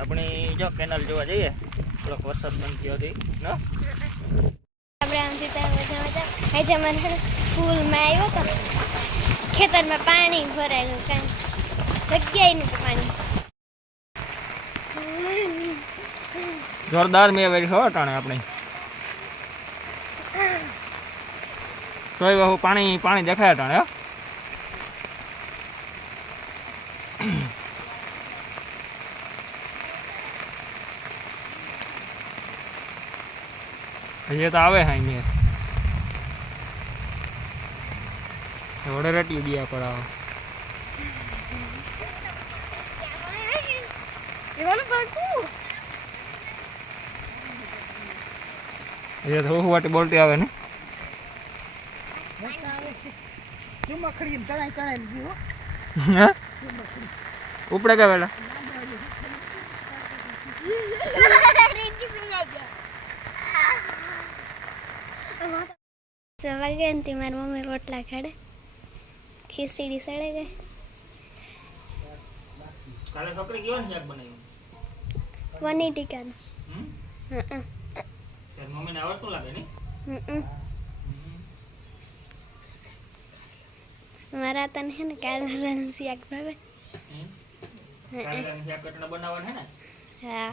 આપણે જો કેનાલ જોવા જઈએ થોડોક વરસાદ બંધ થયો હતી ન? આપણે આમથી ત્યાં મજા મજા આજે મને ફૂલમાં આવ્યો હતો ખેતરમાં પાણી ભરાયેલું કાંઈ જગ્યાએ નથી પાણી. જોરદાર મેં વેરી હો ટાણે આપણે. સોય બહુ પાણી પાણી દેખાય ટાણે હો. હજી તો આવે હા ને વડે રટી આવો. એવાનું હજી તો હું વાટી બોલતી આવે ને? ઉપડે કે પેલા સવા ગયા ને તે મારી મમ્મી રોટલા ખાડે. ખીચડી સડે ગઈ. કાલે છોકરી કેવું શાક બનાવ્યું? પનીર ટીકાનું. હમ? તારી મમ્મીને આવડતું લાગે ને? હં. મારા તને હે ને કાલ રન શાક ભાવે. હમ? શાક કટણા બનાવવાનું હે ને? હા.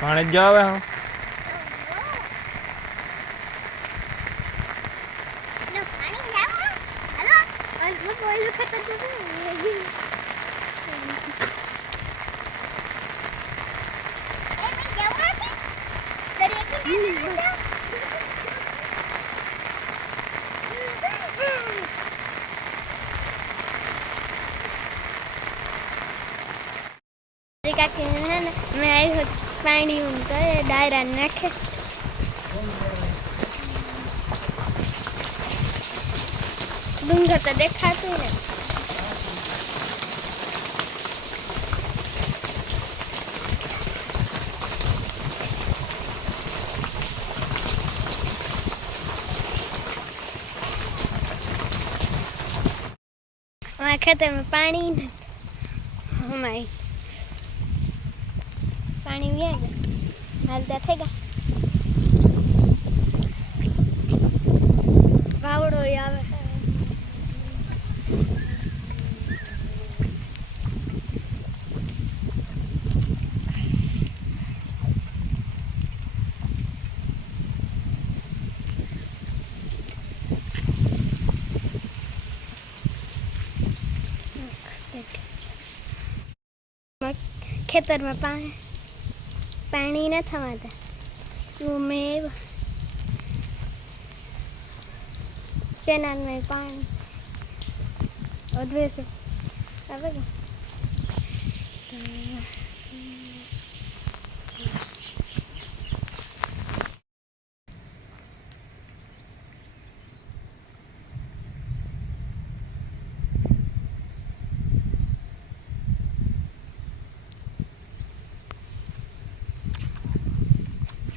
પાણી જ જો આવે હો. કાકી પાણી ઊંઘ કરે ડાયરા નાખે. ડુંગર તો દેખાતું ને ખેતરમાં પાણી ને અમારી પાણી વ્યા ગયા હાલતા થઈ ગયા. વાવડો આવે. ખેતરમાં પાણી. પાણી ન મે કેનાલ કેનાલમાં પાણી વધવે છે. આવે કે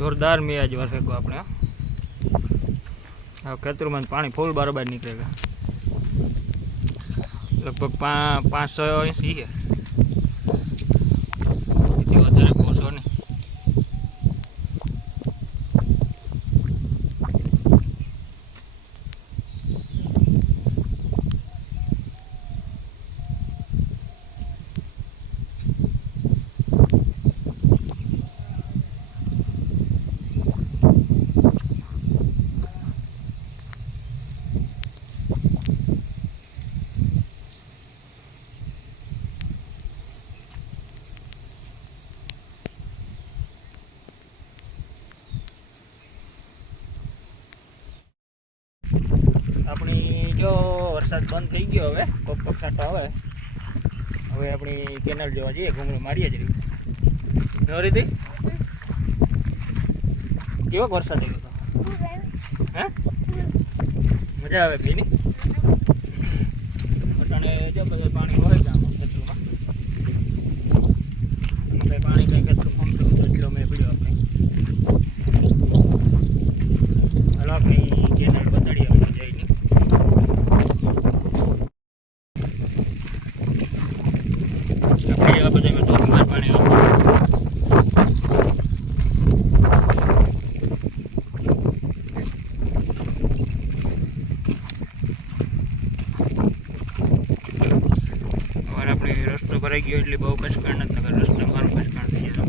જોરદાર મેં આજ વરસેકો આપણે હવે ખેતરમાં પાણી ફૂલ બરાબર નીકળે ગયા લગભગ પા પાંચ છ ઇંચ છે. વરસાદ બંધ થઈ ગયો હવે. કોક કોક છાંટો આવે. હવે આપણી કેનાલ જોવા જઈએ ઘૂંગળું મારીએ જ નવરીથી કેવો વરસાદ આવ્યો હતો હે? મજા આવે ગઈ ની અટાણે જો પાણી હોય આમાં ખેતરમાં. પાણી કંઈ ફમતું એટલો મેં પીડ્યો આપણે હાલો આપણી કેનાલ બતાડીએ આપણે જઈને આપણે એવા બધા મેં ધોધમાર પાણી આવતું હવે આપણે રસ્તો ભરાઈ ગયો એટલે બહુ કચકાણ નથી નગર રસ્તા મારો કચકાણ થઈ જતો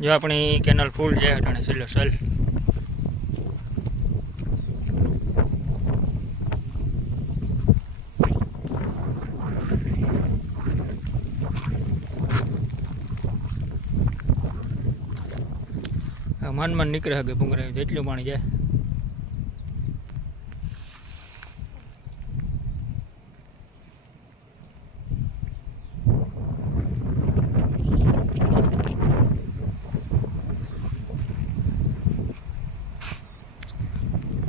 જો આપણી કેનલ ફૂલ છે અટાણે છેલ્લો સલ મન મન નીકળે કે ભૂંગરા જેટલું પાણી જાય.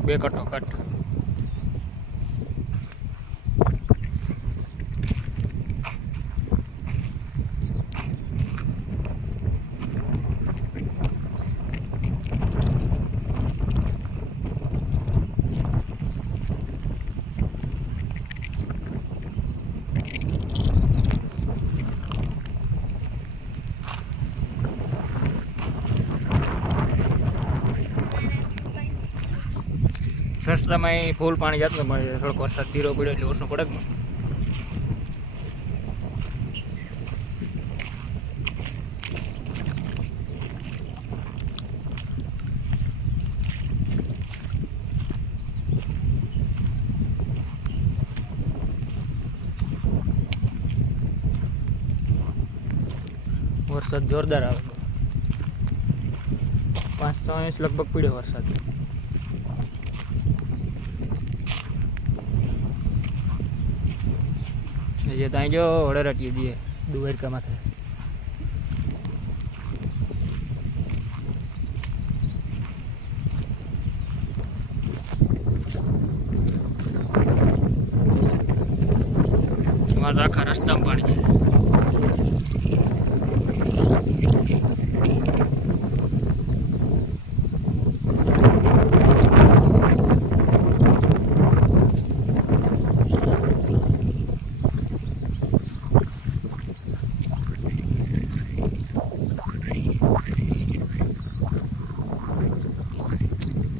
બે કટો કટ રસ્તામાં ફૂલ પાણી જતું મળે થોડોક વરસાદ ધીરો પડ્યો એટલે ઓછું પડે વરસાદ જોરદાર આવે. પાંચ છ ઇંચ લગભગ પીડ્યો વરસાદ. જે ત્યાં જો ઓર્ડર અટકી દઈએ દ્વારકામાં માથે આખા રસ્તામાં પાણી જાય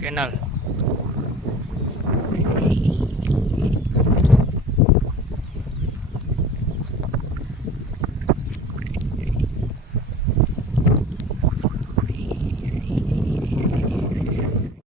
ચેનલ